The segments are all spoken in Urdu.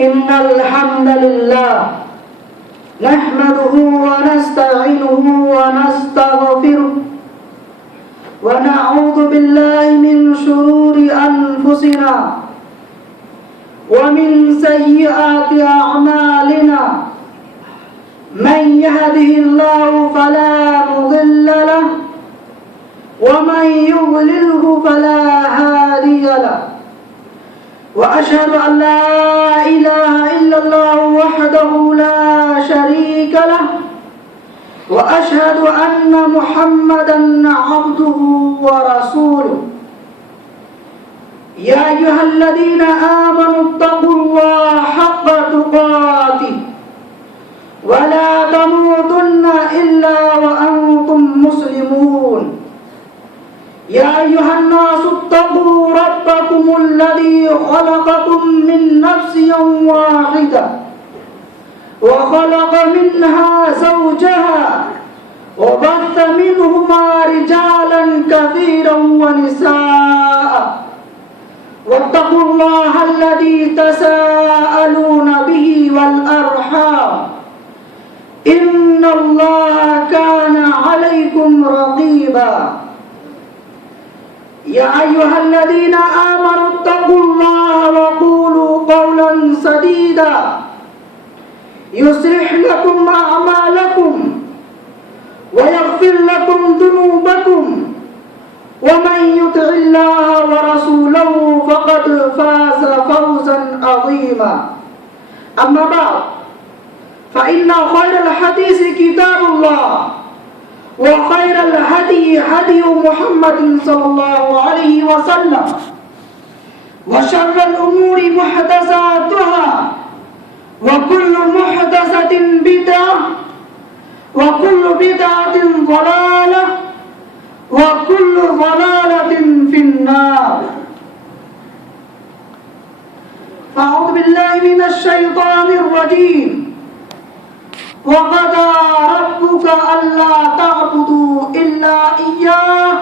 إن الحمد لله نحمده ونستعينه ونستغفره ونعوذ بالله من شرور أنفسنا ومن سيئات أعمالنا من يهده الله فلا مضل له ومن يضلله فلا هادي له وأشهد أن لا إله إلا الله وحده لا شريك له وأشهد أن محمدا عبده ورسوله يا أيها الذين آمنوا اتقوا الله حق تقاته ولا تموتن إلا وأنتم مسلمون يا أيها الناس اتقوا ربكم الذي خلقكم من نفس واحدة وخلق منها زوجها وبث منهما رجالا كثيرا ونساء واتقوا الله الذي تساءلون به والأرحام إن الله كان عليكم رقيبا يا أيها الذين آمنوا اتقوا الله وقولوا قولا سديدا يصلح لكم أعمالكم ويغفر لكم ذنوبكم ومن يطع الله ورسوله فقد فاز فوزا عظيما أما بعد فإن خير الحديث كتاب الله وخير الهدي هدي محمد صلى الله عليه وسلم وشر الأمور محدثاتها وكل محدثة بدعة وكل بدعة ضلالة وكل ضلالة في النار أعوذ بالله من الشيطان الرجيم وقضى ربك ألا تعبدوا إلا إياه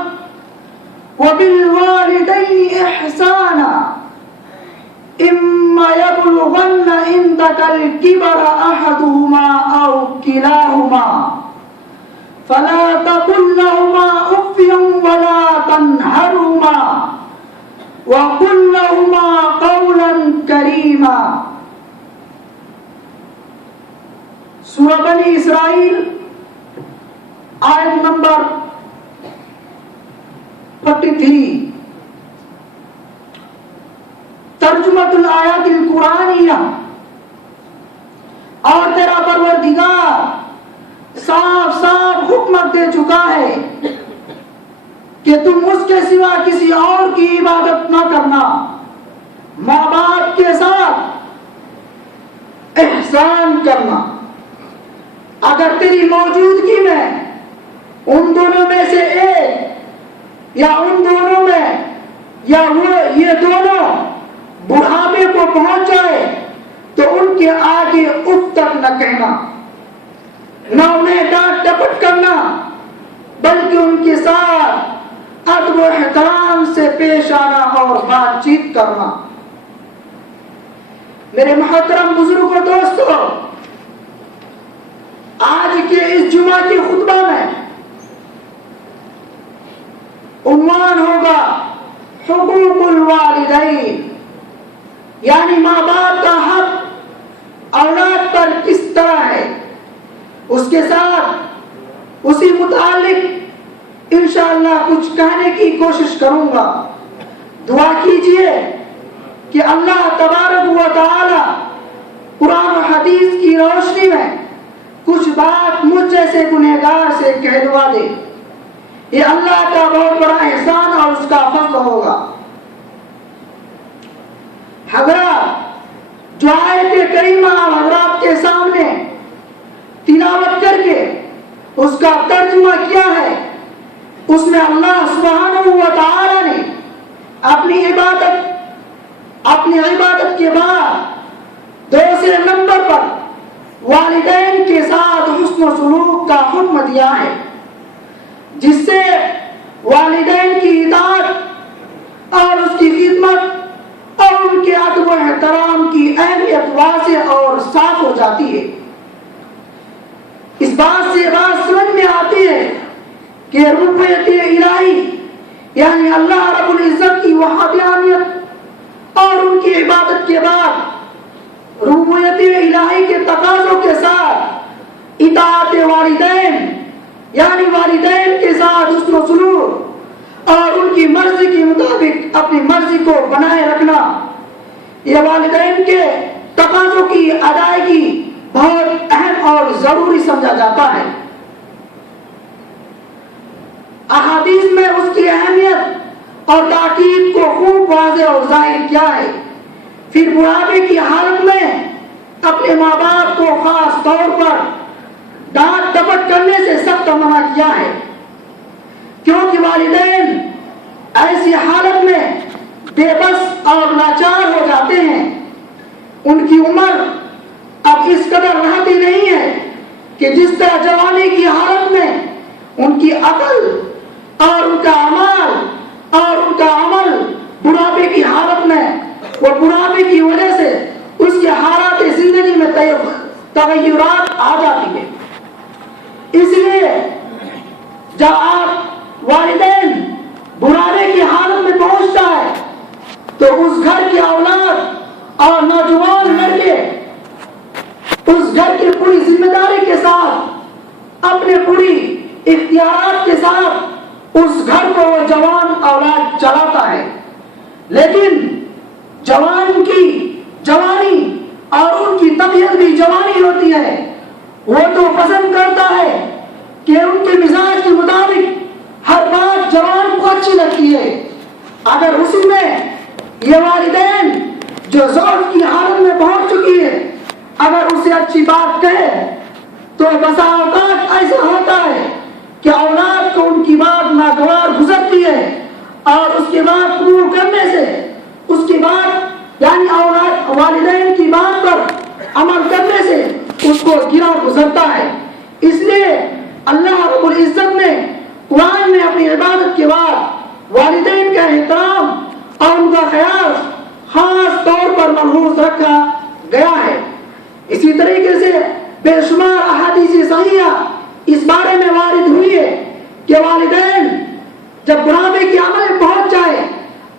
وبالوالدين إحسانا إما يبلغن عندك الكبر أحدهما أو كلاهما فلا تقل لهما أف ولا تنهرهما وقل لهما قولا كريما سورہ بنی اسرائیل آیت نمبر 43 ترجمۃ الآیات القرآنیہ. اور تیرا پروردگار صاف صاف حکمت دے چکا ہے کہ تم اس کے سوا کسی اور کی عبادت نہ کرنا، ماں باپ کے ساتھ احسان کرنا. اگر تیری موجودگی میں ان دونوں میں سے ایک یا ان دونوں میں یا یہ دونوں بڑھاپے کو پہنچ جائے تو ان کے آگے اف تک نہ کہنا، نہ انہیں ڈانٹ ڈپٹ کرنا، بلکہ ان کے ساتھ ادب و احترام سے پیش آنا اور بات چیت کرنا. میرے محترم بزرگوں دوستو، آج کے اس جمعہ کے خطبہ میں عنوان ہوگا حقوق الوالدین، یعنی ماں باپ کا حق اولاد پر کس طرح ہے. اس کے ساتھ اسی متعلق انشاءاللہ کچھ کہنے کی کوشش کروں گا. دعا کیجئے کہ اللہ تبارک و تعالی قرآن و حدیث کی روشنی میں کچھ بات مجھ جیسے گنہگار سے کہلوا دے. یہ اللہ کا بہت بڑا احسان اور اس کا فضل ہوگا. حضرات، جو آیت کریمہ حضرات کے سامنے تلاوت کر کے اس کا ترجمہ کیا ہے، اس میں اللہ سبحانہ و تعالی نے اپنی عبادت کے بعد دوسرے نمبر پر والدین کے ساتھ حسن و سلوک کا حکم دیا ہے، جس سے والدین کی اطاعت اور اس کی خدمت اور ان کے ادب و احترام کی اہمیت واضح کہ ربوبیت الہی یعنی اللہ رب العزت کی وحدانیت اور ان کی عبادت کے بعد ربوبیت الہی کے تقاضوں کے ساتھ اطاعت والدین یعنی والدین کے ساتھ حسن و سلوک اور ان کی مرضی کے مطابق اپنی مرضی کو بنائے رکھنا، یہ والدین کے تقاضوں کی ادائیگی بہت اہم اور ضروری سمجھا جاتا ہے۔ احادیث میں اس کی اہمیت اور تاکید کو خوب واضح اور ظاہر کیا ہے۔ پھر بڑھاپے کی حالت میں اپنے ماں باپ کو خاص طور پر ڈانٹ ڈپٹ کرنے سے سخت منع کیا ہے، کیونکہ والدین ایسی حالت میں بے بس اور لاچار ہو جاتے ہیں۔ ان کی عمر اب اس قدر رہتی نہیں ہے کہ جس طرح جوانی کی حالت میں ان کی عقل اور ان کا عمل بڑھاپے کی حالت میں وہ بڑھاپے کی وجہ سے اس کے حالات زندگی میں تغیرات آ جاتی ہے۔ اس لیے جب آپ والدین بڑھاپے کی حالت میں پہنچتا ہے تو اس گھر کی اولاد اور نوجوان لڑکے اس گھر کی پوری ذمہ داری کے ساتھ اپنے پوری اختیارات کے ساتھ اس گھر کو وہ جوان اولاد چلاتا ہے، لیکن جوان کی جوانی اور ان کی طبیعت بھی جوانی ہوتی ہے، وہ تو پسند کرتا ہے کہ ان کے مزاج کے مطابق ہر بات جوان کو اچھی لگتی ہے۔ اگر اسی میں یہ والدین جو ذوق کی حالت میں پہنچ چکی ہے اگر اسے اچھی بات کہے تو بسا اوقات ایسا ہوتا ہے کہ اولاد کو ان کی بات ناگوار گزرتی ہے اور اس کی بات قبول کرنے سے اس کی بات یعنی اولاد والدین کی بات پر عمل کرنے سے اس کو گرا گزرتا ہے۔ اس لیے اللہ رب العزت نے قرآن میں اپنی عبادت کے بعد والدین کا احترام اور ان کا خیال خاص طور پر ملحوظ رکھا گیا ہے۔ اسی طریقے سے بے شمار احادیث صحیحہ اس بارے میں وارد ہوئی ہے کہ والدین جب بڑھاپے کے عمل میں پہنچ جائے،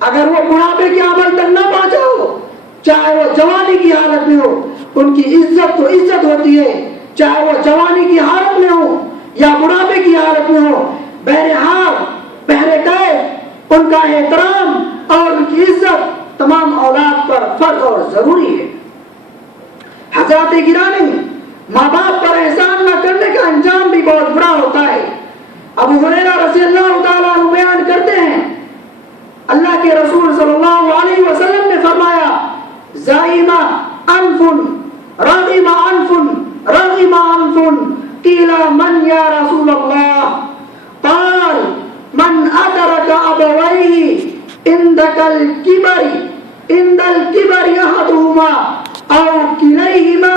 اگر وہ بڑھاپے کے عمل تک نہ پہنچا ہو، چاہے وہ جوانی کی حالت میں ہو، ان کی عزت تو عزت ہوتی ہے، چاہے وہ جوانی کی حالت میں ہو یا بڑھاپے کی حالت میں ہو، بہرحال بہرکیف ان کا احترام اور ان کی عزت تمام اولاد پر فرض اور ضروری ہے۔ حضرات گرامی، ماں باپ پر احسان نہ کرنے کا انجام بھی بہت بڑا ہوتا ہے۔ ابو ہریرہ رضی اللہ تعالیٰ عنہ بیان کرتے ہیں، اللہ کے رسول صلی اللہ علیہ وسلم نے فرمایا، زائم انف رغم انف رغم انف قیل من یا رسول اللہ قال من ادرک ابویہ عند الکبر احدہما او کلیہما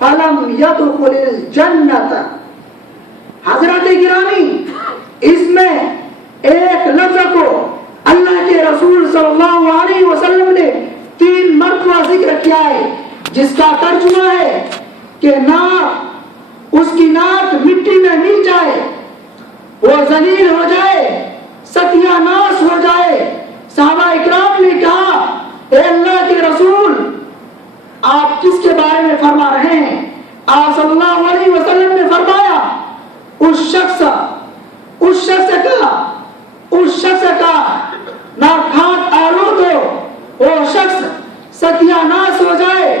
فلم يدخل الجنت۔ حضرات گرامی، اس میں ایک لفظ کو اللہ کے رسول صلی اللہ علیہ وسلم نے 3 مرتبہ ذکر کیا ہے، جس کا ترجمہ ہے کہ ناک اس کی ناک مٹی میں مل جائے، وہ ذلیل ہو جائے، ستیہ ناس ہو جائے۔ صحابہ اکرام نے کہا، اے اللہ کے رسول، آپ کس کے بارے میں فرما رہے ہیں؟ آپ صلی اللہ علیہ وسلم نے فرمایا، اس شخص کا ناکھات آلود ہو، وہ شخص ستیہ ناس ہو جائے،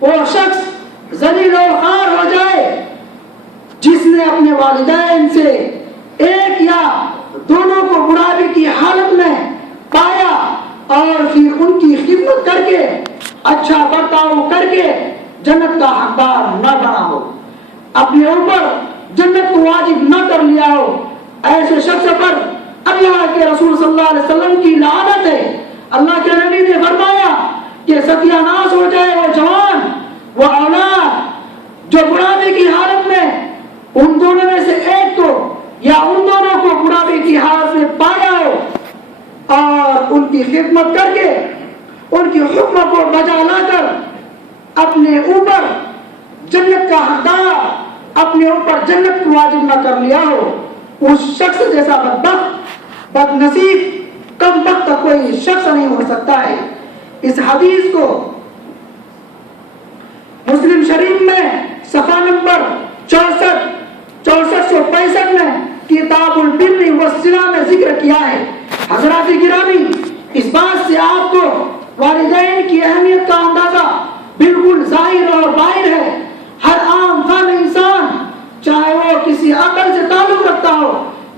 وہ شخص ذلیل و خوار ہو جائے جس نے اپنے والدین سے ایک یا دونوں کو بڑھاپے کی حالت میں پایا اور پھر ان کی خدمت کر کے اچھا برتاؤ کر کے جنت کا حقدار نہ بنا ہو، اپنے اوپر جنت کو واجب نہ کر لیا ہو، ایسے شخص پر اللہ کے رسول صلی اللہ علیہ وسلم کی لعنت ہے۔ اللہ کے نبی نے فرمایا کہ ستیہ ناس ہو جائے وہ جوان، وہ اولاد جو بڑھاپے کی حالت میں ان دونوں میں سے ایک کو یا ان دونوں کو بڑھاپے کی حالت میں پایا ہو اور ان کی خدمت کر کے ان کی حکم کو بجا لا کر اپنے اوپر جنت کا حقدار، اپنے اوپر جنت کو واجب نہ کر لیا ہو، اس شخص جیسا بدبخت بدنصیب کم وقت کوئی شخص نہیں ہو سکتا ہے۔ اس حدیث کو مسلم شریف میں صفحہ نمبر 6465 میں کتاب البر والصلہ میں ذکر کیا ہے۔ حضرات گرامی، اس بات سے آپ کو والدین کی اہمیت کا اندازہ بالکل ظاہر اور باہر ہے۔ ہر عام فہم انسان، چاہے وہ کسی عقل سے تعلق رکھتا ہو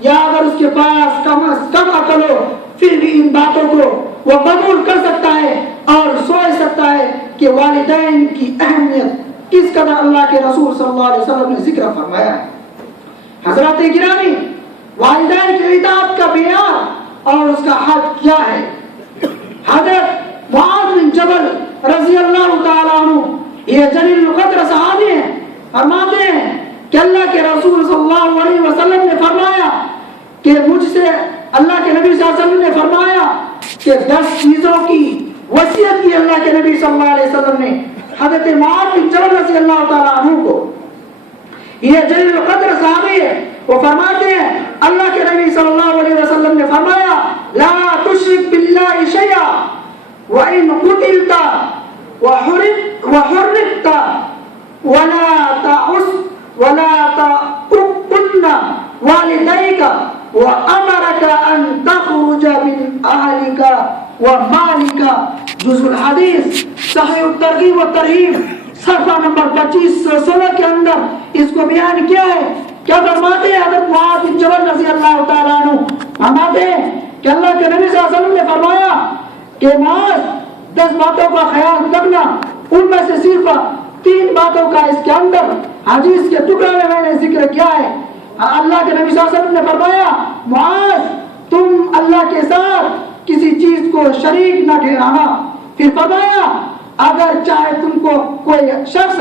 یا اگر اس کے پاس کم از کم عقل ہو، پھر بھی ان باتوں کو وہ قبول کر سکتا ہے اور سوچ سکتا ہے کہ والدین کی اہمیت کس قدر اللہ کے رسول صلی اللہ علیہ وسلم نے ذکر فرمایا ہے۔ حضرات گرامی، والدین کی اطاعت کا معیار اور اس کا حق کیا ہے؟ حضرت معاذ بن جبل رضی اللہ تعالیٰ عنہ، یہ جلیل القدر صحابی ہیں، فرماتے ہیں کہ اللہ کے رسول صلی اللہ علیہ وسلم نے فرمایا کہ مجھ سے اللہ کے نبی صلی اللہ علیہ وسلم نے فرمایا کہ 10 چیزوں کی وصیت کی اللہ کے نبی صلی اللہ علیہ وسلم نے حضرت معاذ بن جبل رضی اللہ تعالیٰ عنہ کو۔ یہ جلیل القدر صحابی ہے، وہ فرماتے ہیں اللہ کے نبی صلی اللہ علیہ وسلم نے فرمایا لا تشرک باللہ شیئا وَإِن قُتِلْتَ وَحُرِّقْتَ وَلَا تَعُقُّنَّ وَالِدَيْكَ وَأَمَرَكَ أَن تَخْرُجَ مِنْ أَهْلِكَ وَمَالِكَ۔ جزء الحدیث صحیح الترغیب و ترہیب صفحہ نمبر 2516 کے اندر اس کو بیان کیا ہے۔ کیا فرماتے ہیں حضرت معاذ بن جبل رضی اللہ تعالیٰ عنہ؟ فرماتے ہیں کہ اللہ کے نبی صلی اللہ علیہ وسلم نے فرمایا کہ معاذ 10 باتوں کا خیال رکھنا، ان میں سے صرف 3 باتوں کا اس کے اندر حدیث کے ٹکڑے میں نے ذکر کیا ہے۔ اللہ کے نبی صلی اللہ علیہ وسلم نے فرمایا معاذ تم اللہ کے ساتھ کسی چیز کو شریک نہ ٹھہرانا۔ پھر فرمایا اگر چاہے تم کو کوئی شخص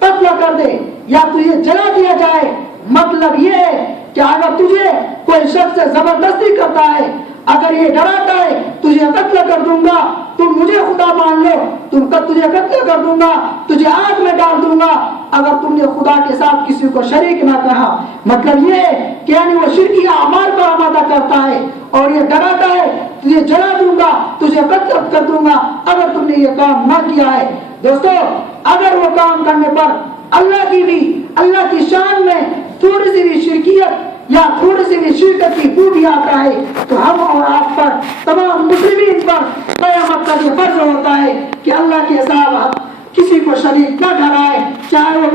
قتل کر دے یا تجھے جلا دیا جائے، مطلب یہ ہے کہ اگر تجھے کوئی شخص زبردستی کرتا ہے، اگر یہ ڈراتا ہے تجھے قتل کر دوں گا، تم مجھے خدا مان لو، تجھے قتل کر دوں گا، تجھے آگ میں ڈال دوں گا، اگر تم نے خدا کے ساتھ کسی کو شریک نہ کہا، مطلب یہ ہے کہ یعنی وہ شرکی اعمال پر آمادہ کرتا ہے اور یہ ڈراتا ہے تجھے جلا دوں گا، تجھے قتل کر دوں گا اگر تم نے یہ کام نہ کیا ہے۔ دوستو، اگر وہ کام کرنے پر اللہ کی شان میں تھوڑی سی بھی شرکیت یا تھوڑی سی بھی شرکت کی بوٹی آتا ہے تو ہم اور آپ پر، تمام مسلمین پر قیامت کا یہ فرض ہوتا ہے کہ اللہ کے ساتھ کسی کو شریک نہ ٹھہرائے، چاہے وہ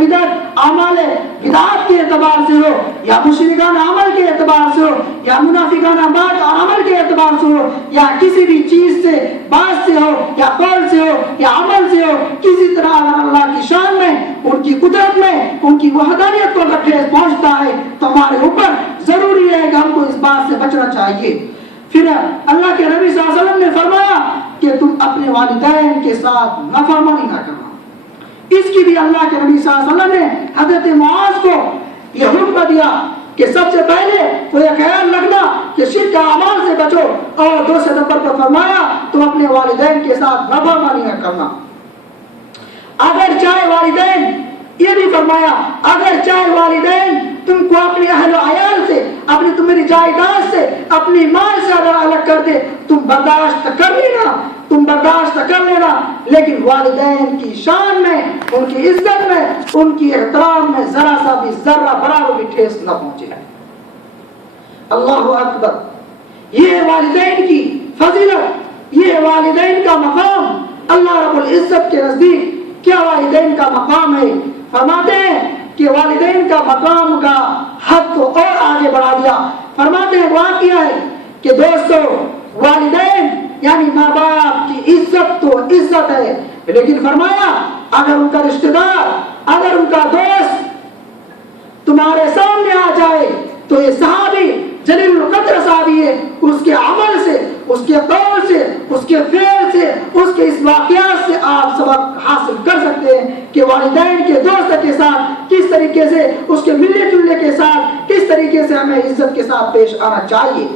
بدعت کے اعتبار سے ہو یا مشرکانہ عمل کے اعتبار سے ہو یا منافقانہ بات اور عمل کے اعتبار سے ہو یا کسی بھی چیز سے، بات سے ہو یا قول سے ہو یا عمل سے ہو، کسی طرح اگر اللہ کی شان میں، ان کی قدرت میں، ان کی وحدانیت کو اگر ٹھیس پہنچتا ہے تو ہمارے اوپر ضروری ہے کہ ہم کو اس بات سے بچنا چاہیے۔ پھر اللہ کے نبی صلی اللہ علیہ وسلم نے فرمایا کہ تم اپنے والدین کے ساتھ نافرمانی نہ کرنا۔ اس کی بھی اللہ کے نبی صلی اللہ علیہ وسلم نے حضرت معاذ کو یہ حکم دیا کہ سب سے پہلے تو یہ خیال رکھنا کہ شرک کے اعمال سے بچو، اور دوسرے نمبر پر فرمایا تم اپنے والدین کے ساتھ نافرمانی نہ کرنا۔ اگر چاہے والدین، یہ بھی فرمایا اگر چاہے والدین تم کو اپنی اہل و عیال سے، تمہاری جائیداد سے، اپنی مال سے اگر الگ کر دے تم برداشت کر لینا، لیکن والدین کی شان میں، ان کی عزت میں، ان کی احترام میں ذرا سا بھی، ذرہ برابر بھی ٹھیس نہ پہنچے۔ اللہ اکبر! یہ والدین کی فضیلت، یہ والدین کا مقام اللہ رب العزت کے نزدیک کیا والدین کا مقام ہے۔ فرماتے ہیں کہ والدین کا مقام کا حق تو اور آگے بڑھا دیا۔ فرماتے ہیں واقعہ ہے کہ دوستو، والدین یعنی ماں باپ کی عزت تو عزت ہے، لیکن فرمایا اگر ان کا رشتہ دار، اگر ان کا دوست تمہارے سامنے آ جائے تو یہ صحابی جلیل القدر صحابی ہے، اس کے عمل سے، اس کے قول سے، اس کے فعل سے، اس کے اس واقعات سے آپ سبق حاصل کر سکتے ہیں کہ والدین کے دوست کے ساتھ کس طریقے سے، اس کے ملنے جلنے کے ساتھ کس طریقے سے ہمیں عزت کے ساتھ پیش آنا چاہیے۔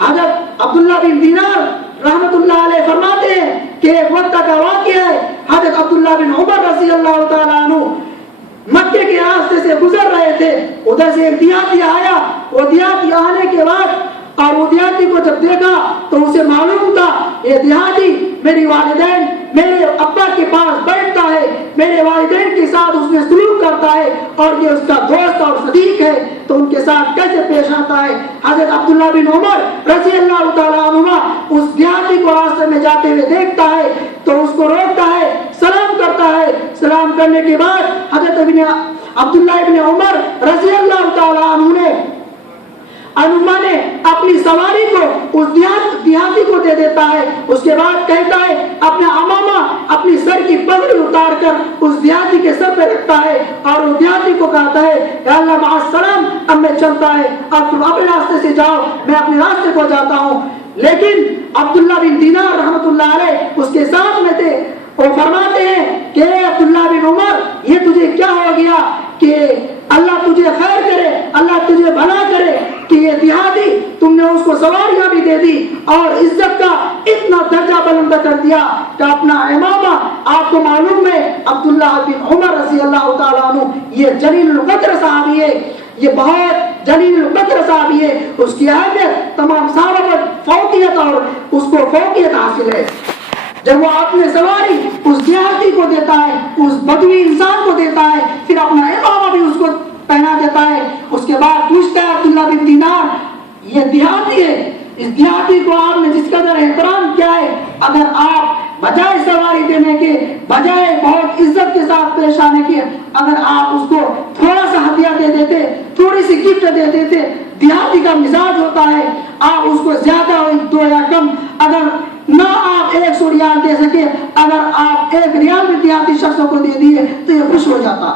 حضرت عبداللہ بن دینار رحمت اللہ علیہ فرماتے ہیں کہ ایک وقت کا واقعہ ہے، حضرت عبداللہ بن عمر رضی اللہ تعالیٰ عنہ مکے کے راستے سے گزر رہے تھے، ادھر سے ایک دیہاتی آیا، وہ دیہاتی آنے کے بعد اور وہ دیہاتی کو جب دیکھا تو اسے معلوم تھا یہ دیہاتی میری والدین میرے ابا کے پاس بیٹھتا ہے، میرے والدین کے ساتھ اس میں سلوک کرتا ہے اور یہ اس کا دوست اور صدیق ہے، تو ان کے ساتھ کیسے پیش آتا ہے۔ حضرت عبداللہ بن عمر رضی اللہ تعالیٰ عنہ اس دیہاتی کو راستے میں جاتے ہوئے دیکھتا ہے تو اس کو روکتا ہے، سلام کرتا ہے۔ سلام کرنے کے بعد حضرت عبداللہ بن عمر رضی اللہ تعالیٰ عنہ نے اپنی سواری کو اس دیہاتی کو دے دیتا ہے۔ اس کے بعد کہتا ہے اپنے عمامہ اپنی سر کی پگڑی اتار کر اس دیہاتی کے سر پہ رکھتا ہے اور اس دیہاتی کو کہتا ہے یا اللہ مع السلام، اب میں چلتا ہے، اب تم اپنے راستے سے جاؤ، میں اپنے راستے کو جاتا ہوں۔ لیکن عبداللہ بن دینار رحمۃ اللہ علیہ اس کے ساتھ میں تھے، وہ فرماتے ہیں کہ اے عبداللہ بن عمر یہ تجھے کیا ہو گیا کہ اللہ تجھے خیر کرے، اللہ تجھے بھلا کرے کہ یہ دیہاتی تم نے اس کو سواریاں بھی دے دی اور عزت کا اتنا درجہ بلند کر دیا کہ اپنا امامہ، آپ کو معلوم ہے عبداللہ بن عمر رضی اللہ تعالیٰ عنہ یہ جلیل القدر صحابی ہے، یہ بہت جلیل القدر صحابی ہے، اس کی اہمیت تمام صحابہ پر فوقیت اور اس کو فوقیت حاصل ہے۔ جب وہ اپنے سواری اس دیہاتی کو دیتا ہے، اس بدوی انسان کو دیتا ہے، پھر اپنا امامہ بھی اس کو پہنا دیتا ہے، اس کے بعد پوچھتا ہے عبداللہ بن دینار یہ دیہاتی ہے، اس دیہاتی کو آپ نے جس قدر احترام کیا ہے، اگر آپ بجائے سواری دینے کے، بجائے بہت عزت کے ساتھ پیش آنے کے، اگر آپ اس کو تھوڑا سا ہدیہ دے دیتے، تھوڑی سی گفٹ دے دیتے، دیہاتی کا مزاج ہوتا ہے آپ اس کو زیادہ دو یا کم، اگر نہ آپ 100 ریال دے سکے، اگر آپ 1 ریال بھی دیہاتی شخصوں کو دے دیے تو یہ خوش ہو جاتا۔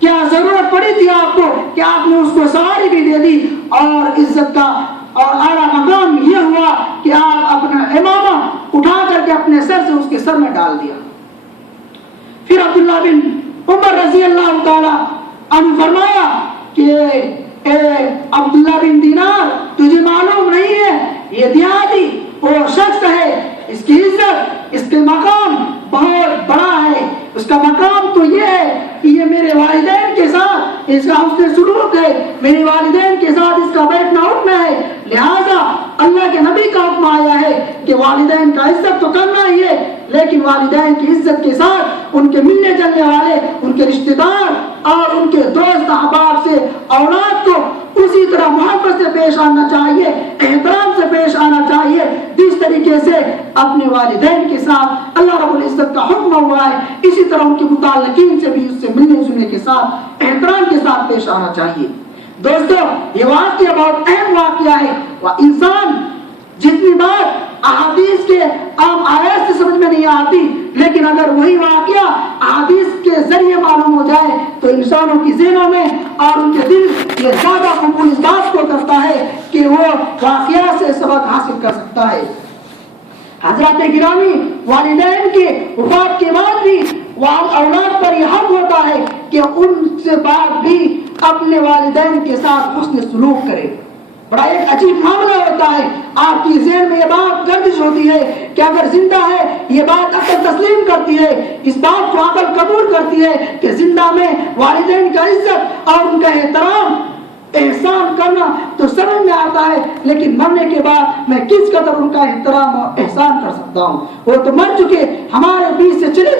کیا ضرورت پڑی تھی آپ کو کہ آپ نے اس کو سواری بھی دے دی، اور عزت کا اور اعلیٰ مقام یہ ہوا کہ آپ اپنا امامہ اٹھا کر کے اپنے سر سے اس کے سر میں ڈال دیا۔ پھر عبداللہ بن عمر رضی اللہ تعالیٰ عنہ فرمایا کہ اے عبداللہ بن دینار تجھے معلوم نہیں ہے یہ دیہاتی وہ شخص ہے، اس کی عزت، اس کے مقام بہت بڑا ہے، اس کا مقام تو یہ ہے کہ یہ میرے والدین کے ساتھ اس کا حسن سلوک ہے، میرے والدین کے ساتھ اس کا بیٹھنا اٹھنا ہے، لہذا اللہ کے نبی کا حکم آیا ہے کہ والدین کا عزت تو کرنا ہی ہے، لیکن والدین کی عزت کے ساتھ ان کے ملنے جلنے والے، ان کے رشتہ دار اور ان کے دوست احباب سے اولاد کو اسی طرح محبت سے پیش آنا چاہیے، احترام سے پیش آنا چاہیے جس طریقے سے اپنے والدین کے ساتھ اللہ رب العزت کا حکم ہوا ہے، اسی طرح ان کے متعلقین سے بھی اس سے ملنے جلنے کے ساتھ احترام کے ساتھ پیش آنا چاہیے۔ دوستو یہ واقعہ بہت اہم واقعہ ہے، انسان جتنی بار احادیث کے عام آیات سے سمجھ میں نہیں آتی، لیکن اگر وہی واقعہ احادیث کے ذریعے معلوم ہو جائے تو انسانوں کی ذہنوں میں اور ان کے دل یہ زیادہ قبول اس بات کو کرتا ہے کہ وہ واقعات سے سبق حاصل کر سکتا ہے۔ حضرات گرامی، والدین کے وفات کے بعد بھی اولاد پر یہ حق ہوتا ہے کہ ان سے بعد بھی اپنے والدین کے ساتھ حسن سلوک کرے۔ بڑا ایک عجیب معاملہ ہوتا ہے، آپ کی ذہن میں یہ بات گردش ہوتی ہے کہ اگر زندہ ہے یہ بات عقل تسلیم کرتی ہے، اس بات کو عقل قبول کرتی ہے کہ زندہ میں والدین کا عزت اور ان کا احترام احسان کرنا تو سمجھ میں آتا ہے، لیکن مرنے کے بعد میں کس قدر ان کا احترام اور احسان کر سکتا ہوں؟ وہ تو مر چکے، ہمارے بیچ سے چلے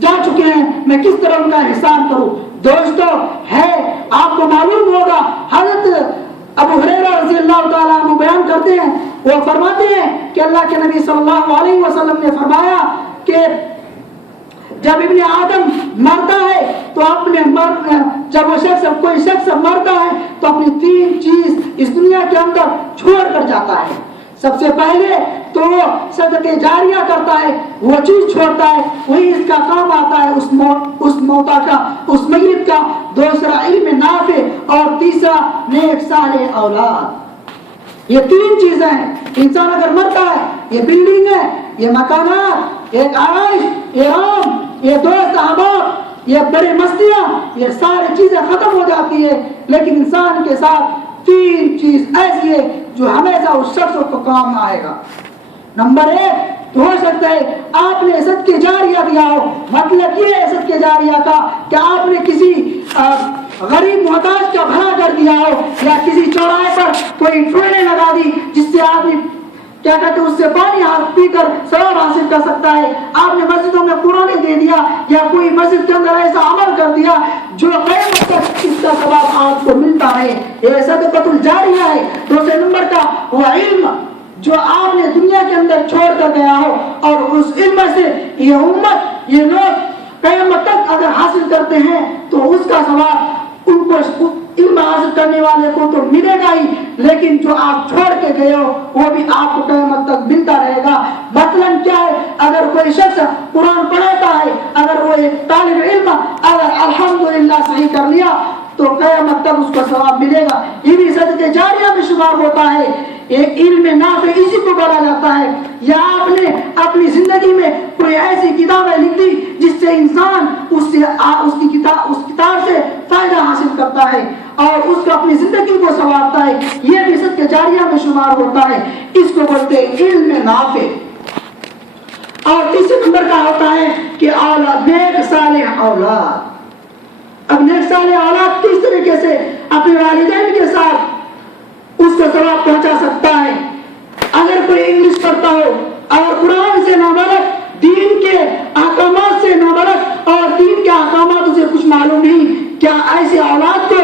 جا چکے ہیں، میں کس طرح ان کا احسان کروں؟ دوستو ہے آپ کو معلوم ہوگا، حضرت ابو ہریرہ رضی اللہ تعالیٰ عنہ بیان کرتے ہیں، وہ فرماتے ہیں کہ اللہ کے نبی صلی اللہ علیہ وسلم نے فرمایا کہ جب ابن آدم مرتا ہے تو جب وہ کوئی شخص مرتا ہے تو اپنی 3 چیز اس دنیا کے اندر چھوڑ کر جاتا ہے۔ سب سے پہلے تو وہ صدقہ جاریہ کرتا ہے، وہ چیز چھوڑتا ہے، وہی اس کا کام آتا ہے اس موتا کا، اس میت کا۔ دوسرا علم نافع، اور تیسرا نیک صالح اولاد۔ یہ 3 چیزیں ہیں۔ انسان اگر مرتا ہے، یہ بلڈنگ ہے، یہ مکانات، ایک آرائش، یہ عام، یہ دوست احباب، یہ بڑے مستیاں، یہ ساری چیزیں ختم ہو جاتی ہے، لیکن انسان کے ساتھ 3 چیز ایسی ہے جو ہمیشہ اس شخص کو کام آئے گا۔ نمبر 1 ہو سکتا ہے آپ نے صدقہ جاریہ دیا ہو، مطلب یہ ہے صدقہ جاریہ کا کہ آپ نے کسی غریب محتاج کا بھلا کر دیا ہو، یا کسی چوراہے پر کوئی ٹوئلیں لگا دی جس سے آدمی کیا کہتے ہیں اس سے پانی پی کر ثواب حاصل کر سکتا ہے، آپ نے مسجدوں میں قرآن دے دیا یا کوئی مسجد کے اندر ایسا عمل کر دیا جو قیامت تک اس کا ثواب آپ کو ملتا ہے، یہ صدقۃ الجاریہ ہے۔ دوسرے نمبر کا وہ علم جو آپ نے دنیا کے اندر چھوڑ کر گیا ہو، اور اس علم سے یہ امت یہ لوگ قیامت تک اگر حاصل کرتے ہیں تو اس کا ثواب ان کو علم حاصل کرنے والے کو تو ملے گا ہی، لیکن جو آپ چھوڑ کے گئے ہو وہ بھی آپ کو قیامت تک ملتا رہے گا۔ مثلا کیا ہے، اگر کوئی شخص قرآن پڑھاتا ہے، اگر وہ ایک طالب علم اگر الحمدللہ صحیح کر لیا تو قیامت تک اس کو ثواب ملے گا، یہ بھی صدقہ جاریہ میں شمار ہوتا ہے۔ ایک علم نافع اسی کو بولا جاتا ہے۔ یا آپ نے اپنی زندگی میں کوئی ایسی کتابیں لکھ دی جس سے انسان اس کتاب سے فائدہ حاصل کرتا ہے اور اس کو اپنی زندگی کو سنوارتا ہے، یہ بھی صدقہ جاریہ میں شمار ہوتا ہے، اس کو بولتے ہیں علم نافع۔ اور تیسرے نمبر کا ہوتا ہے کہ اولاد، نیک صالح اولاد۔ اب نیک صالح اولاد کس طریقے سے اپنے والدین کے ساتھ اس کو ثواب پہنچا سکتا ہے؟ اگر کوئی انگلش پڑھتا ہو اور قرآن سے نابلد، دین کے احکامات سے نابلد اور دین کے احکامات اسے کچھ معلوم نہیں، کیا ایسی اولاد کو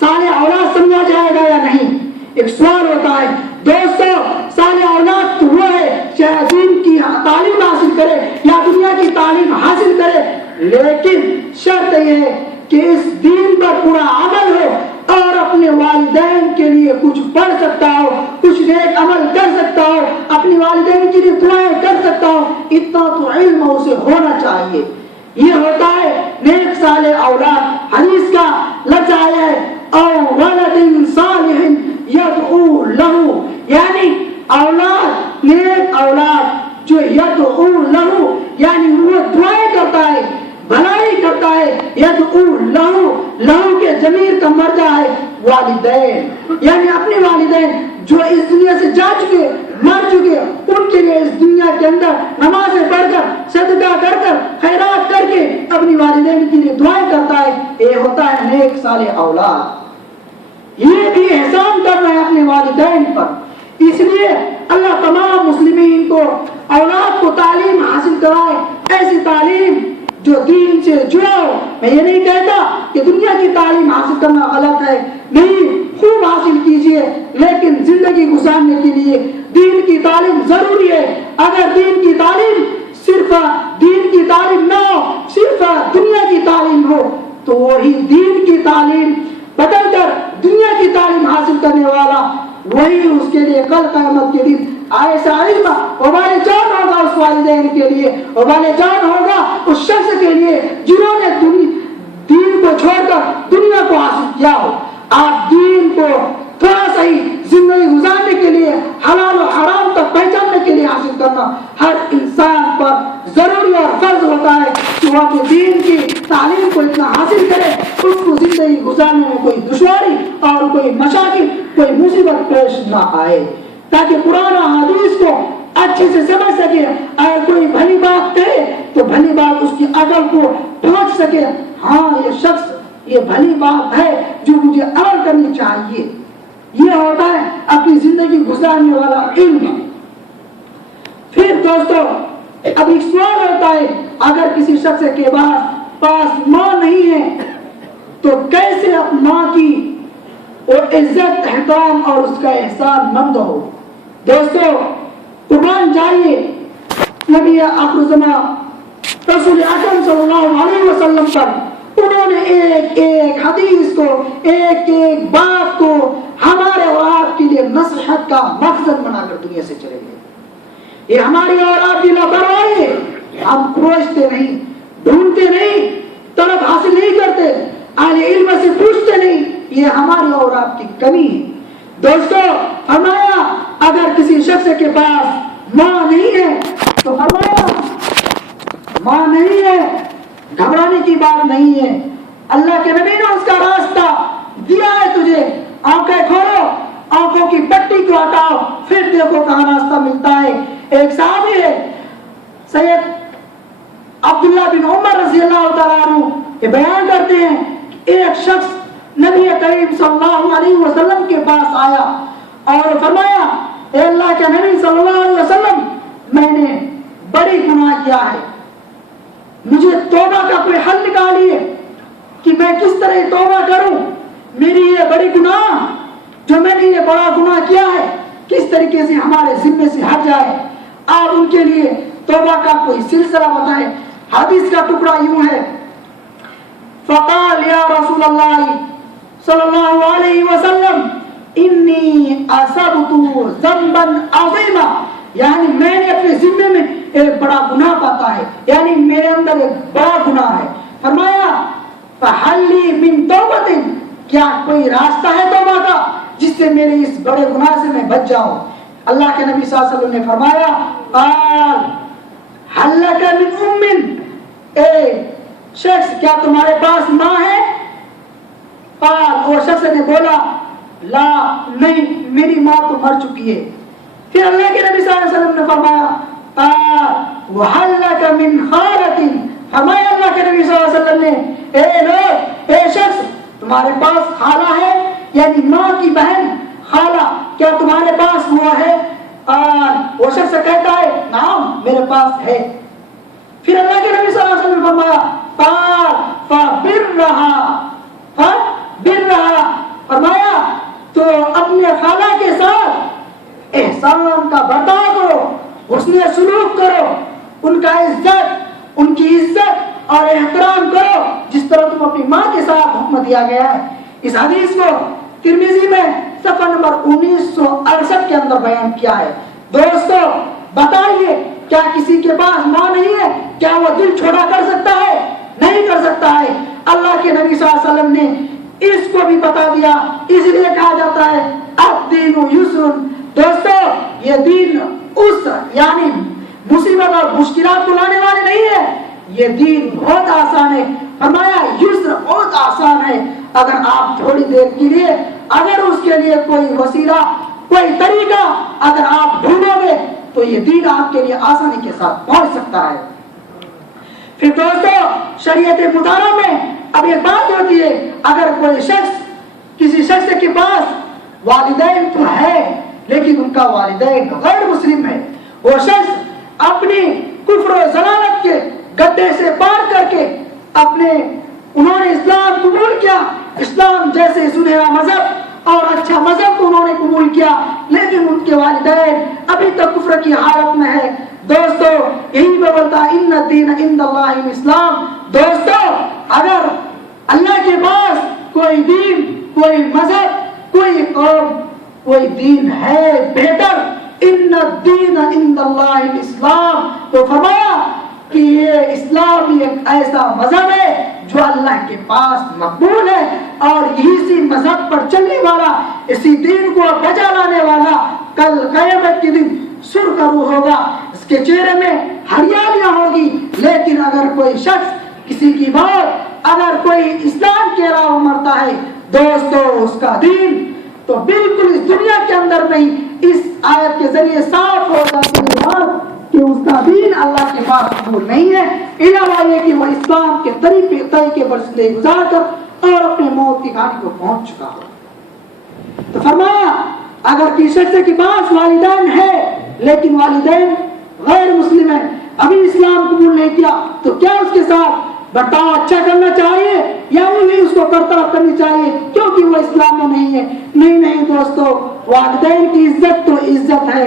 صالح اولاد سمجھا جائے گا یا نہیں؟ ایک سوال ہوتا ہے۔ دوستو، صالح اولاد تو وہ ہے چاہے دین کی تعلیم حاصل کرے یا دنیا کی تعلیم حاصل کرے، لیکن شرط یہ ہے کہ اس دین پر پورا عمل ہو اور اپنے والدین کے لیے کچھ پڑھ سکتا ہو، کچھ نیک عمل کر سکتا ہو، اپنی والدین کے لیے دعائیں کر سکتا ہو، اتنا تو علم اسے ہونا چاہیے۔ یہ ہوتا ہے نیک صالح اولاد۔ حدیث کا لفظ آیا ہے او ولد صالح یدعو لہ، یعنی اولاد، نیک اولاد جو یدعو لہ یعنی وہ دعائیں کرتا ہے، بھلائی کرتا ہے۔ یدعو لہ، لہ کے ضمیر کا مرجع ہے والدین، یعنی اپنے والدین جو اس دنیا سے جا چکے، مر چکے، ان کے لیے اس دنیا کے اندر نمازیں پڑھ کر، صدقہ کر کر، خیرات کر کے اپنی والدین کے لیے دعائیں کرتا ہے، یہ ہوتا ہے نیک صالح اولاد۔ یہ بھی احسان کر رہے ہیں اپنے والدین پر، اس لیے اللہ تمام مسلمین کو اولاد کو تعلیم حاصل کرائے، ایسی تعلیم جو دین سے جڑا ہو۔ میں یہ نہیں کہتا کہ دنیا کی تعلیم حاصل کرنا غلط ہے، نہیں، خوب حاصل کیجئے، لیکن زندگی گزارنے کے لیے دین کی تعلیم ضروری ہے۔ اگر دین کی تعلیم صرف دین کی تعلیم نہ ہو، صرف دنیا کی تعلیم ہو، تو وہی دین کی تعلیم بدل کر دنیا کی تعلیم حاصل کرنے والا وہی اس کے لیے کل قیامت کے دن ایسا علم وبال جان ہوگا اس والدین کے لیے، وبال جان ہوگا اس شخص کے لیے جنہوں نے دین کو چھوڑ کر دنیا کو حاصل کیا ہو۔ آپ دین کو تھوڑا سا ہی زندگی گزارنے کے لیے، حلال و حرام تک پہچاننے کے لیے حاصل کرنا ہر انسان پر ضروری اور فرض ہوتا ہے کہ وہ اپنے دین کی تعلیم کو اتنا حاصل کرے اس کو زندگی گزارنے میں کوئی دشواری اور کوئی مشاکل، کوئی مصیبت پیش نہ آئے، تاکہ قرآن و حدیث کو اچھے سے سمجھ سکے۔ اگر کوئی بھلی بات کہے تو بھلی بات اس کی عقل کو پہنچ سکے، ہاں یہ شخص یہ بھلی بات ہے جو مجھے عمل کرنی چاہیے۔ یہ ہوتا ہے اپنی زندگی گزارنے والا علم۔ پھر دوستو، اب ایک سوال ہوتا ہے، اگر کسی شخص کے پاس ماں نہیں ہے تو کیسے ماں کی اور عزت، احترام اور اس کا احسان مند ہو؟ دوستو، قربان جائیے نبی آخر الزمان رسول اکرم صلی اللہ علیہ وسلم پر انہوں نے ایک ایک حدیث کو، ایک ایک بات کو ہمارے اور آپ کے لیے نصیحت کا مقصد بنا کر دنیا سے چلے گئے۔ یہ ہماری اور آپ کی لاپرواہی ہے، ہم کھوجتے نہیں، ڈھونڈتے نہیں، طلب حاصل نہیں کرتے، اہل علم سے پوچھتے نہیں، یہ ہماری اور آپ کی کمی ہے۔ دوستو، فرمایا اگر کسی شخص کے پاس ماں نہیں ہے تو فرمایا ماں نہیں ہے، گھبرانے کی بات نہیں ہے، اللہ کے نبی نے اس کا راستہ دیا ہے تجھے، آنکھیں کھولو، آنکھوں کی پٹی کو ہٹاؤ، پھر دیکھو کہاں راستہ ملتا ہے۔ ایک صحابی ہے سید عبداللہ بن عمر رضی اللہ تعالیٰ عنہ، یہ بیان کرتے ہیں کہ ایک شخص کریم صلی اللہ علیہ وسلم کے پاس آیا اور فرمایا اے اللہ کے نبی صلی اللہ علیہ وسلم میں نے بڑی گناہ کیا ہے, مجھے توبہ کا کوئی حل نکالیے کہ میں کس طرح توبہ کروں, میری یہ بڑی گناہ جو میں نے یہ بڑا گناہ کیا ہے کس طریقے سے ہمارے ذمے سے ہٹ جائے, آپ ان کے لیے توبہ کا کوئی سلسلہ بتائیں. حدیث کا ٹکڑا یوں ہے فقال یا رسول اللہ صلی اللہ علیہ وسلم انی اصبت ذنبا عظیما, یعنی میں نے اپنے ذمے میں ایک بڑا گناہ پاتا ہے, یعنی میرے اندر ایک بڑا گناہ ہے. فرمایا فہل لی من توبۃ, کیا کوئی راستہ ہے توبہ کا جس سے میرے اس بڑے گناہ سے میں بچ جاؤں. اللہ کے نبی صلی اللہ علیہ وسلم نے فرمایا قال هل لك من ام, اے شخص کیا تمہارے پاس ماں ہے؟ قال وہ شخص نے بولا لا نہیں میری ماں تو مر چکی ہے. پھر اللہ کے نبی صلی اللہ علیہ وسلم نے فرمایا قال وهل لك من خالة, فرمایا اللہ کے نبی صلی اللہ علیہ وسلم نے اے لوگ اے شخص تمہارے پاس خالہ ہے یعنی ماں کی بہن خالہ کیا تمہارے پاس ہوا ہے؟ وہ شخص کہتا ہے نعم میرے پاس ہے. پھر اللہ کے نبی صلی اللہ علیہ وسلم نے فرمایا فبرها, فرمایا تو اپنے خالہ کے ساتھ احسان کا برتاؤ کرو, حسن سلوک کرو, ان کا عزت ان کی عزت اور احترام کرو جس طرح تم اپنی ماں کے ساتھ حکم دیا گیا ہے. اس حدیث کو ترمذی میں صفحہ نمبر 1968 کے اندر بیان کیا ہے. دوستو بتائیے کیا کسی کے پاس ماں نہیں ہے کیا وہ دل چھوٹا کر سکتا ہے؟ نہیں کر سکتا ہے. اللہ کے نبی صلی اللہ علیہ وسلم نے اس کو بھی بتا دیا, اس لیے کہا جاتا ہے الدین یسر. دوستو یہ دین اس یعنی مصیبت اور مشکلات کو لانے والے نہیں ہے, یہ دین بہت آسان ہے. فرمایا یسر بہت آسان ہے, اگر آپ تھوڑی دیر کے لیے اگر اس کے لیے کوئی وسیلہ کوئی طریقہ اگر آپ ڈھونڈو گے تو یہ دین آپ کے لیے آسانی کے ساتھ پہنچ سکتا ہے. پھر دوستو شریعت مطالعہ میں اب ایک بات ہوتی ہے اگر کوئی شخص کسی شخص کے پاس والدین تو ہے لیکن ان کا والدین غیر مسلم ہے, وہ شخص اپنی کفر و ضلالت کے گڈھے سے پار کر کے انہوں نے اسلام قبول کیا, اسلام جیسے سنہرا مذہب اور اچھا مذہب کو انہوں نے قبول کیا لیکن ان کے والدین ابھی تک کفر کی حالت میں ہے. دوستو یہی میں بولتا ان الدین عند اللہ الاسلام. دوستو اگر اللہ کے پاس کوئی دین کوئی مذہب کوئی قوم کوئی دین ہے بہتر ان الدین عند اللہ الاسلام, تو فرمایا کہ یہ اسلام ایک ایسا مذہب ہے جو اللہ کے پاس مقبول ہے اور اسی مذہب پر چلنے والا اسی دین کو بچا لانے والا کل قیامت کے دن سرخ روح ہوگا, اس کے چہرے میں ہریالیاں ہوگی. لیکن اگر کوئی شخص کسی کی بات اگر کوئی اسلام کے علاوہ مرتا ہے دوستو اس کا دین تو بالکل اس دنیا کے اندر نہیں, اس آیت کے ذریعے صاف ہو جاتی ہے کہ اس کا دین اللہ کے پاس قبول نہیں ہے, علاوہ یہ کہ وہ اسلام کے طریقے پر زندگی گزار کر اور اپنے موت کی گھاٹی کو پہنچ چکا ہو. تو فرمایا اگر کسی شخص کے پاس والدین ہے لیکن والدین غیر مسلم ہیں ابھی اسلام قبول نہیں کیا تو کیا اس کے ساتھ برتاؤ اچھا کرنا چاہیے یا وہی اس کو برتاؤ کرنی چاہیے کیونکہ وہ اسلام میں نہیں ہے؟ نہیں دوستو, والدین کی عزت تو عزت ہے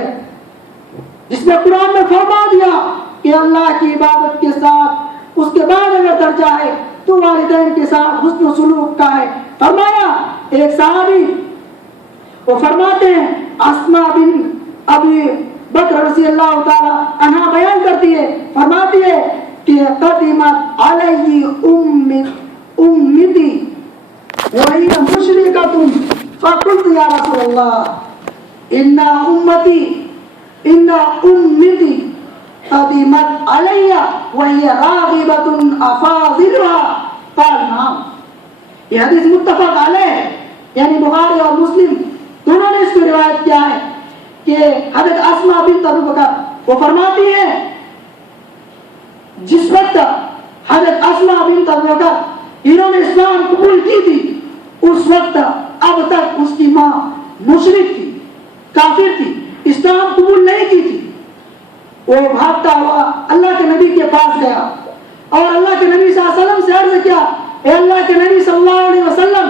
جس نے قرآن میں فرما دیا کہ اللہ کی عبادت کے ساتھ اس کے بعد اگر درجہ ہے تو والدین کے ساتھ حسن و سلوک کا ہے. فرمایا ایک صحابی وہ فرماتے ہیں اسماء بن ابی بکر رضی اللہ تعالی عنہ بیان کرتی ہے فرماتی ہے کہ قدمت علی امتی وہی مشرکۃ فقلت یا رسول اللہ ان امتی قدمت علی وہی راغبۃ افاضلها قال نعم. یہ حدیث متفق علیہ یعنی بخاری اور مسلم دونوں نے اس کو روایت کیا ہے کہ حضرت اسماء بنت ابی بکر وہ فرماتی ہے جس وقت حضرت اسماء بنت ابی بکر انہوں نے اسلام قبول کی تھی اس وقت اب تک اس کی ماں مشرک تھی، کافر تھی، اسلام قبول نہیں کی تھی. وہ بھاگتا ہوا اللہ کے نبی کے پاس گیا اور اللہ کے نبی صلی اللہ علیہ وسلم سے عرض کیا، اے اللہ کے نبی صلی اللہ علیہ وسلم،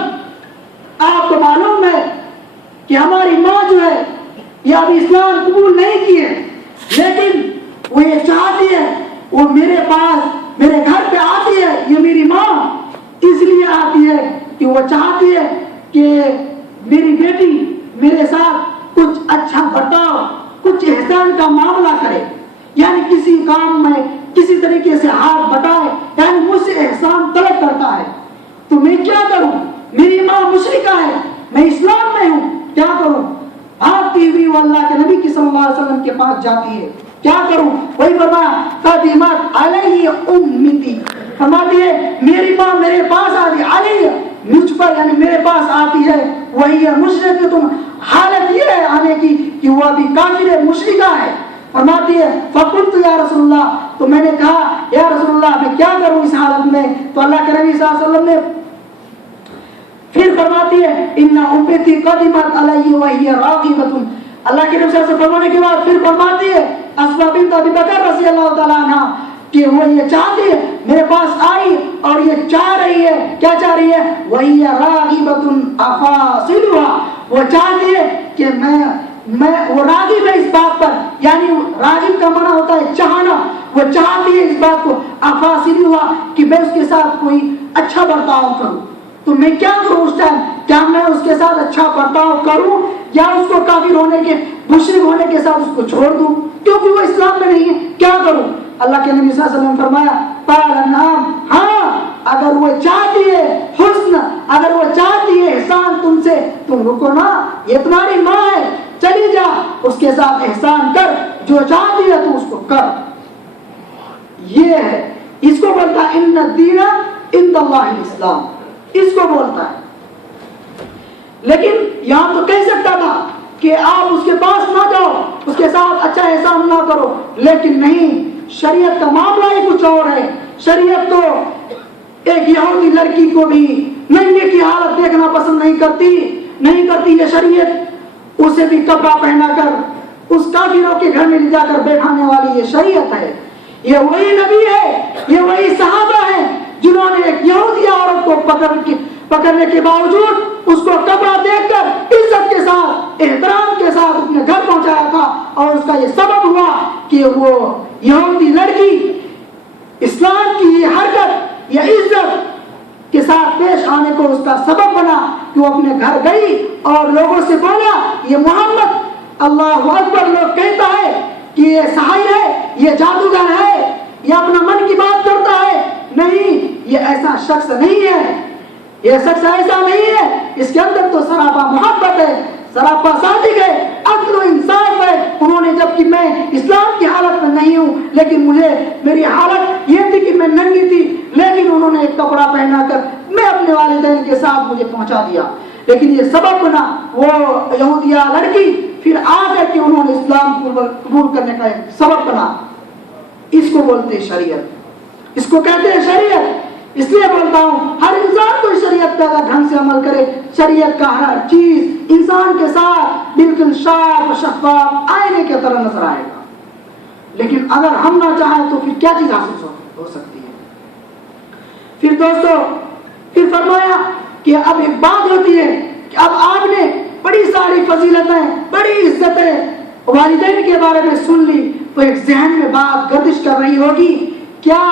آپ کو معلوم ہے کہ ہماری ماں جو ہے یہ ابھی اسلام قبول نہیں کی ہے، لیکن وہ یہ چاہتی ہے، وہ میرے پاس میرے گھر پہ آتی ہے. یہ میری ماں اس لیے آتی ہے کہ وہ چاہتی ہے کہ میری بیٹی میرے ساتھ کچھ اچھا برتاؤ، کچھ احسان کا معاملہ کرے، یعنی کسی کام میں کسی طریقے سے ہاتھ بٹائے، یعنی مجھ سے احسان طلب کرتا ہے. تو میں کیا کروں؟ میری ماں مشرکہ ہے، میں اسلام میں ہوں، کیا کروں؟ بھاگتی ہوئی وہ اللہ کے نبی صلی اللہ علیہ وسلم کے پاس جاتی ہے. کیا کروں؟ وہی فرمایا قدمت علیہ امتی، فرماتی ہے میری ماں میرے پاس آتی، علیہ مجھ پر یعنی میرے پاس آتی ہے، وہی ہے مشرک. تم حالت یہ ہے آنے کی کہ وہ ابھی کافر ہے، مشرکہ ہے. فرماتی ہے فقلت یا رسول اللہ، تو میں نے کہا یا رسول اللہ میں کیا کروں اس حالت میں؟ تو اللہ کے نبی صلی اللہ علیہ وسلم نے پھر فرماتی ہے ان امتی قدمت علیہ وہی راغبۃ. اللہ کے نبی صلی اللہ علیہ وسلم فرمانے کے بعد پھر فرماتی ہے اسماء بنت ابی بکر رضی اللہ تعالیٰ عنہ کہ وہ یہ چاہتی ہے، میرے پاس آئی اور یہ چاہ رہی ہے، کیا چاہ رہی ہے؟ وہی راغبۃ افاصلها، وہ چاہتی ہے کہ میں وہ راغب ہے اس بات پر، یعنی راغب کا معنی ہوتا ہے چاہنا، وہ چاہتی ہے اس بات کو افاصلها کہ میں اس کے ساتھ کوئی اچھا برتاؤ کروں. تو میں کیا کروں اس ٹائم؟ کیا میں اس کے ساتھ اچھا برتاؤ کروں یا اس کو کافر ہونے کے مشرک ہونے کے ساتھ اس کو چھوڑ دوں، کیونکہ وہ اسلام میں نہیں ہے؟ کیا کروں؟ اللہ کے نبی صلی اللہ علیہ وسلم فرمایا قال نعم، ہاں اگر وہ چاہتی ہے حسن، اگر وہ چاہتی ہے احسان تم سے، تم رکو نا، یہ تمہاری ماں ہے، چلی جا اس کے ساتھ احسان کر، جو چاہتی ہے تو اس کو کر. یہ ہے، اس کو بولتا ہے ان الدین عند اللہ الاسلام، اس کو بولتا ہے. لیکن یہاں تو کہہ سکتا تھا کہ آپ اس کے پاس نہ جاؤ، اس کے ساتھ اچھا احسان نہ کرو، لیکن نہیں، شریعت کا معاملہ ہی کچھ اور ہے. شریعت تو ایک یہودی لڑکی کو بھی ننگے کی حالت دیکھنا پسند نہیں کرتی یہ شریعت اسے بھی کپڑا پہنا کر اس کافروں کے گھر میں لے جا کر بیٹھانے والی یہ شریعت ہے. یہ وہی نبی ہے، یہ وہی صحابہ ہیں جنہوں نے ایک یہودی عورت کو پکڑنے کے باوجود اس کو کپڑا دے کر عزت کے ساتھ احترام کے ساتھ اپنے گھر پہنچایا تھا، اور اس کا یہ سبب ہوا کہ وہ یہودی لڑکی اسلام کی یہ حرکت یہ عزت کے ساتھ پیش آنے کو اس کا سبب بنا کہ وہ اپنے گھر گئی اور لوگوں سے بولا یہ محمد اللہ اکبر لوگ کہتا ہے کہ یہ ساحر ہے، یہ جادوگر ہے، یہ اپنا من کی بات کرتا ہے. نہیں، یہ ایسا شخص نہیں ہے، یہ شخص ایسا نہیں ہے، اس کے اندر تو سراپا محبت ہے، سراپا صادق ہے، عدل و انصاف ہے. انہوں نے جبکہ میں اسلام کی حالت میں نہیں ہوں، لیکن میری حالت یہ تھی کہ میں ننگی تھی، لیکن انہوں نے ایک کپڑا پہنا کر میں اپنے والدین کے ساتھ مجھے پہنچا دیا. لیکن یہ سبب بنا وہ یہودیہ لڑکی پھر آ کر کے انہوں نے اسلام قبول کرنے کا ایک سبب بنا. اس کو بولتے ہیں شریعت، اس کو کہتے ہیں شریعت. اس لیے بولتا ہوں ہر انسان کو شریعت کا اگر ڈھنگ سے عمل کرے، شریعت کا ہر چیز انسان کے ساتھ بالکل صاف و شفاف آئینے کی طرح نظر آئے گا. لیکن اگر ہم نہ چاہیں تو پھر کیا چیز حاصل ہو سکتی ہے؟ پھر دوستو پھر فرمایا کہ اب ایک بات ہوتی ہے کہ اب آپ نے بڑی ساری فضیلتیں، بڑی عزتیں والدین کے بارے میں سن لی، تو ایک ذہن میں بات گردش کر رہی ہوگی، کیا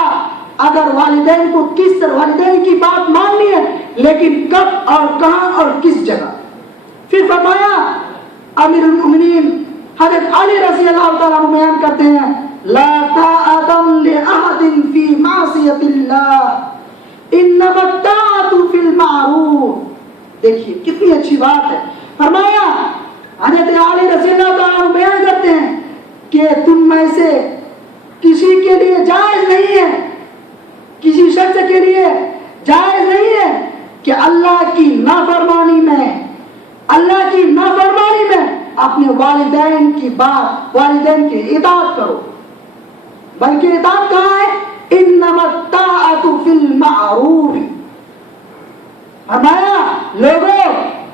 اگر والدین کو کس طرح والدین کی بات ماننی ہے، لیکن کب اور کہاں اور کس جگہ؟ پھر فرمایا امیر المؤمنین حضرت علی رضی اللہ تعالیٰ عنہ بیان کرتے ہیں لا طاعۃ لأحد فی معصیۃ اللہ انما الطاعۃ فی المعروف. دیکھیے کتنی اچھی بات ہے. فرمایا حضرت علی رضی اللہ تعالیٰ عنہ بیان کرتے ہیں کہ تم میں سے کسی کے لیے جائز نہیں ہے، کسی شخص کے لیے جائز نہیں ہے کہ اللہ کی نافرمانی میں اپنے والدین کی بات، والدین کی اطاعت کرو. بلکہ اطاعت کہاں ہے؟ انما الطاعۃ فی المعروف. فرمایا لوگوں